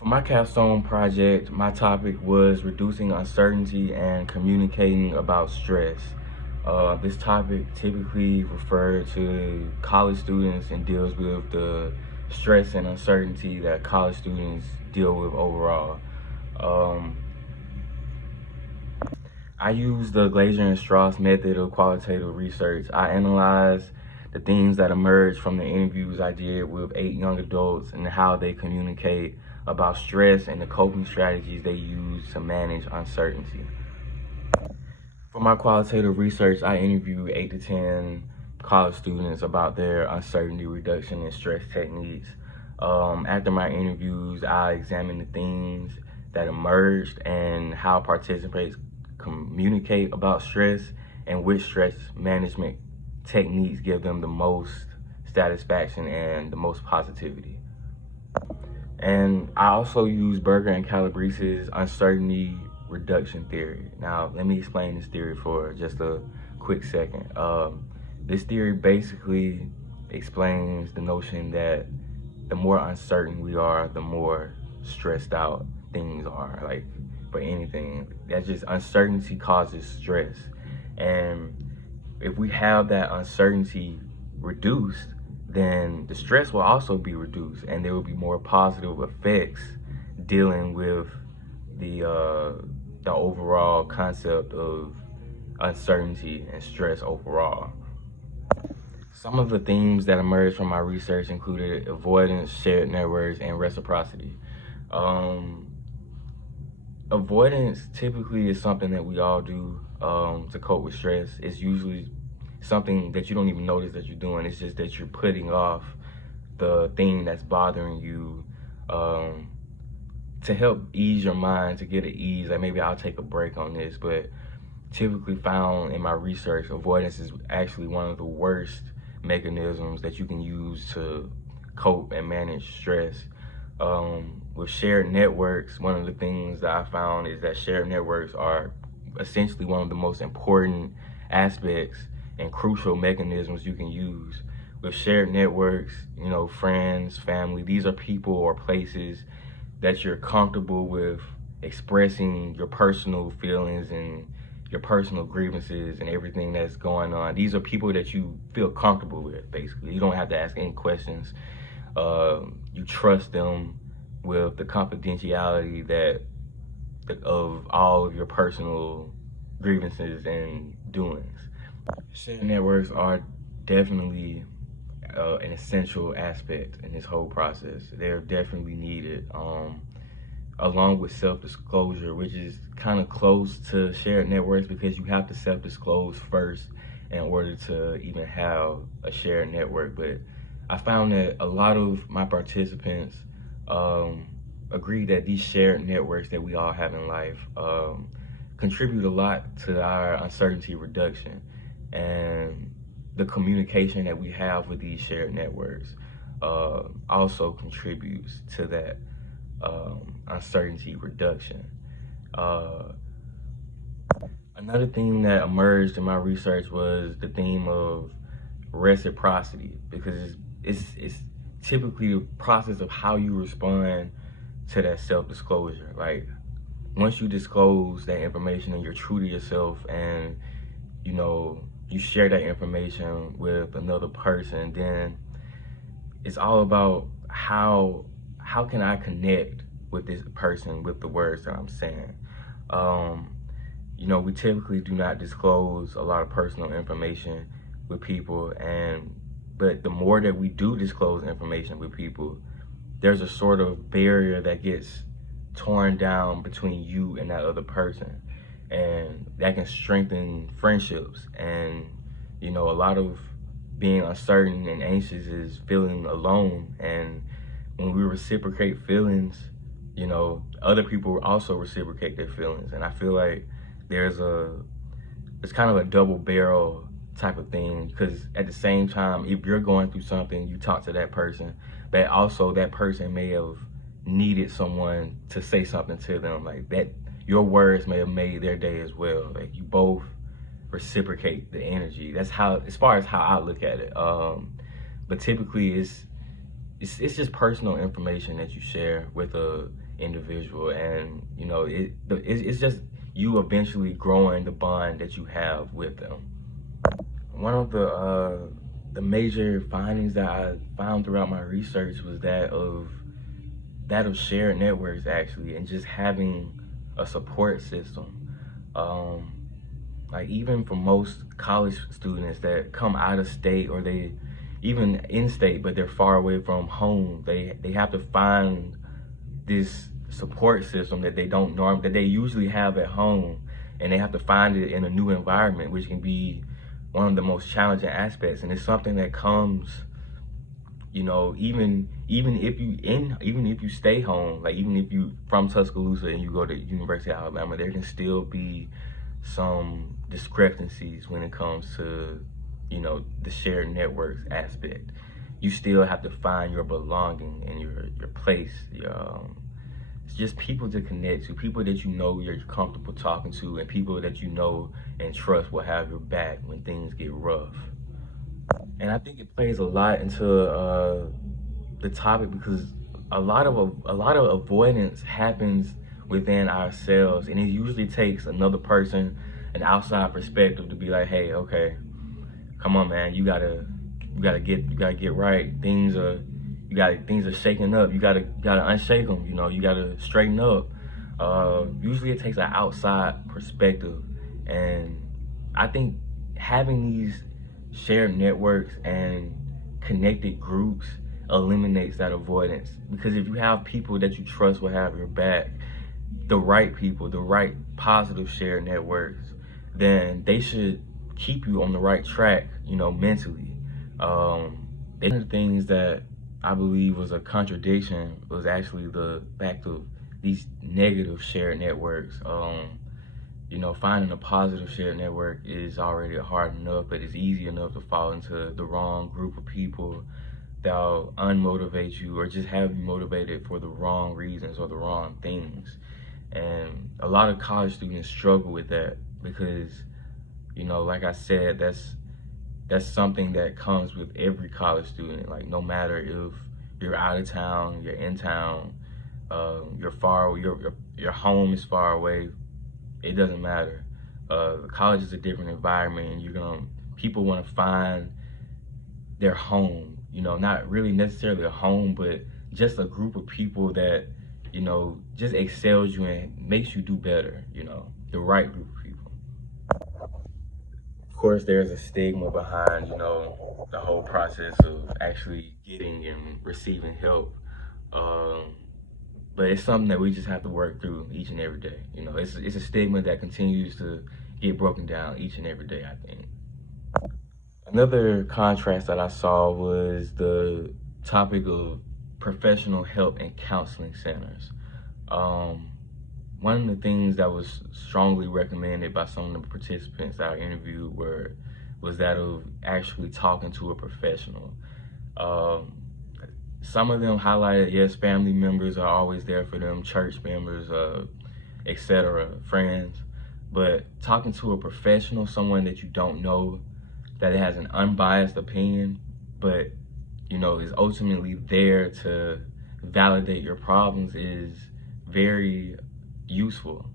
For my capstone project, my topic was reducing uncertainty and communicating about stress. This topic typically referred to college students and deals with the stress and uncertainty that college students deal with overall. Um, I use the Glazier and Strauss method of qualitative research. I analyze the themes that emerged from the interviews I did with 8 young adults and how they communicate about stress and the coping strategies they use to manage uncertainty. For my qualitative research, I interviewed 8 to 10 college students about their uncertainty reduction and stress techniques. After my interviews, I examined the themes that emerged and how participants communicate about stress and which stress management techniques give them the most satisfaction and the most positivity. And I also use Berger and Calabrese's uncertainty reduction theory. Now, let me explain this theory for just a quick second. This theory basically explains the notion that the more uncertain we are, the more stressed out things are. Like for anything, that's just uncertainty causes stress. And if we have that uncertainty reduced, then the stress will also be reduced and there will be more positive effects dealing with the overall concept of uncertainty and stress overall. Some of the themes that emerged from my research included avoidance, shared networks, and reciprocity. Avoidance typically is something that we all do to cope with stress. It's usually something that you don't even notice that you're doing. It's just that you're putting off the thing that's bothering you to help ease your mind, to get at ease. Like maybe I'll take a break on this, but typically found in my research, avoidance is actually one of the worst mechanisms that you can use to cope and manage stress. With shared networks, one of the things that I found is that shared networks are essentially one of the most important aspects and crucial mechanisms you can use. With shared networks, friends, family, these are people or places that you're comfortable with expressing your personal feelings and your personal grievances and everything that's going on. These are people that you feel comfortable with, basically. You don't have to ask any questions. You trust them with the confidentiality of all of your personal grievances and doings. Shared networks are definitely an essential aspect in this whole process. They're definitely needed, along with self-disclosure, which is kind of close to shared networks because you have to self-disclose first in order to even have a shared network. But I found that a lot of my participants agree that these shared networks that we all have in life contribute a lot to our uncertainty reduction, and the communication that we have with these shared networks also contributes to that uncertainty reduction. Another thing that emerged in my research was the theme of reciprocity, because it's typically the process of how you respond to that self-disclosure. Like once you disclose that information and you're true to yourself and you share that information with another person, then it's all about how can I connect with this person with the words that I'm saying. We typically do not disclose a lot of personal information with people, but the more that we do disclose information with people, there's a sort of barrier that gets torn down between you and that other person, and that can strengthen friendships. And a lot of being uncertain and anxious is feeling alone, and when we reciprocate feelings, other people also reciprocate their feelings. And I feel like it's kind of a double barrel type of thing, because at the same time, if you're going through something, you talk to that person, but also that person may have needed someone to say something to them, like that your words may have made their day as well. Like you both reciprocate the energy. That's how, as far as how I look at it. But typically it's just personal information that you share with a individual, and you know it's just you eventually growing the bond that you have with them. One of the major findings that I found throughout my research was that of shared networks, actually, and just having a support system. Um, like even for most college students that come out of state, or they even in state but they're far away from home, they have to find this support system that that they usually have at home, and they have to find it in a new environment, which can be one of the most challenging aspects. And it's something that comes, you know, even if you stay home, like even if you from Tuscaloosa and you go to University of Alabama, there can still be some discrepancies when it comes to, you know, the shared networks aspect. You still have to find your belonging and your place. It's just people to connect to, people that you know you're comfortable talking to, and people that you know and trust will have your back when things get rough. And I think it plays a lot into the topic, because a lot of avoidance happens within ourselves, and it usually takes another person, an outside perspective, to be like, hey, okay, come on, man, you gotta get right. Things are shaking up. You gotta unshake them. You know, you gotta straighten up. Usually, it takes an outside perspective, and I think having these shared networks and connected groups eliminates that avoidance. Because if you have people that you trust will have your back, the right people, the right positive shared networks, then they should keep you on the right track, you know, mentally. One of the things that I believe was a contradiction was actually the fact of these negative shared networks. You know, finding a positive shared network is already hard enough, but it's easy enough to fall into the wrong group of people that'll unmotivate you or just have you motivated for the wrong reasons or the wrong things. And a lot of college students struggle with that because, you know, like I said, that's something that comes with every college student. Like, no matter if you're out of town, you're in town, you're far, your home is far away, it doesn't matter. College is a different environment, and people want to find their home. You know, not really necessarily a home, but just a group of people that, you know, just excels you and makes you do better. You know, the right group of people. Of course, there's a stigma behind, you know, the whole process of actually getting and receiving help. Um, but it's something that we just have to work through each and every day. You know, it's a stigma that continues to get broken down each and every day, I think. Another contrast that I saw was the topic of professional help and counseling centers. Um, One of the things that was strongly recommended by some of the participants that I interviewed was that of actually talking to a professional. Um, some of them highlighted, yes, family members are always there for them, church members, etc., friends. But talking to a professional, someone that you don't know, that has an unbiased opinion, but, you know, is ultimately there to validate your problems, is very useful.